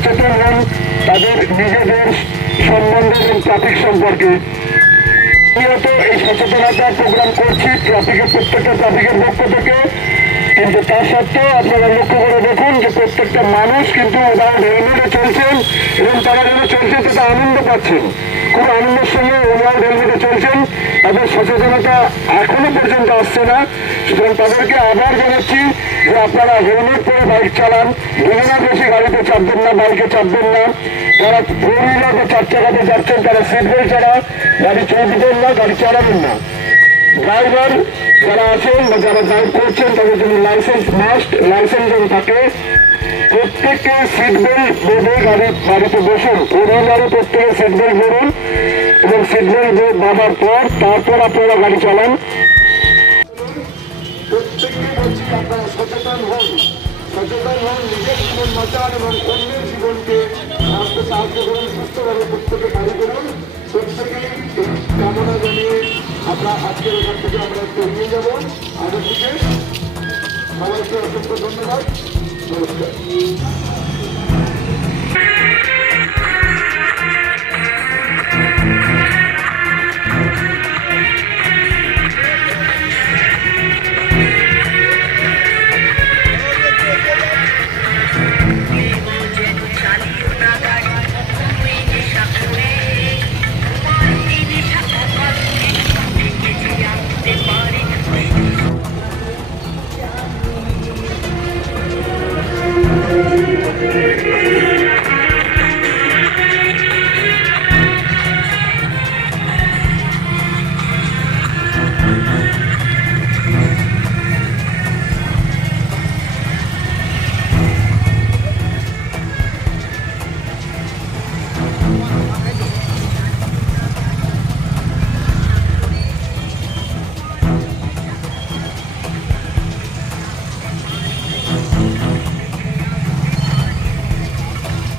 সচেতন হন, তাদের নিজেদের সম্বন্ধে এবং ট্রাফিক সম্পর্কে। নিয়ত এই সচেতনতা প্রোগ্রাম করছি ট্রাফিকের প্রত্যেকটা ট্রাফিকের পক্ষ থেকে। কিন্তু তা সত্ত্বেও আপনারা লক্ষ্য করে দেখুন যে প্রত্যেকটা মানুষ কিন্তু উদাহরণ হেলমেটে চলছেন এবং তারা যেন চলছেন তাতে আনন্দ পাচ্ছেন। খুব আনন্দের সঙ্গে ওভার হেলমেটে চলছেন। তাদের সচেতনতা এখনও পর্যন্ত আসছে না। সুতরাং তাদেরকে আবার জানাচ্ছি যে আপনারা হেলমেট পরে বাইক চালান, দুজনের বেশি চাপবেন না বাইকে চাপবেন না। যারা ফোর হুইলার চার চাকাতে যাচ্ছেন, তারা সিট বেল্ট ছাড়া গাড়ি চলবেন না, গাড়ি চালাবেন না। ড্রাইভার যারা আছেন বা যারা ড্রাইভ করছেন, তাদের জন্য লাইসেন্স মাস্ট লাইসেন্স যেন থাকে, প্রত্যেককে সিট বেল্ট বেঁধে গাড়ি গাড়িতে বসুন। ফোর প্রত্যেকে সিট বেল্ট বেরুন এবং সিট বেল্ট বাঁধার পর তারপর আপনারা গাড়ি চালান। প্রত্যেককে বলছি, আপনারা সচেতন হন। সচেতন হন জীবন বাঁচান এবং অন্যের জীবনকে রাস্তা সাহায্য করুন, সুস্থভাবে প্রত্যেকে গাড়ি করুন। প্রত্যেকে এই কামনা জানিয়ে আমরা আজকের এখান থেকে আমরা একটু এগিয়ে যাব। আগের দিকে সবাইকে অসংখ্য ধন্যবাদ। নমস্কার।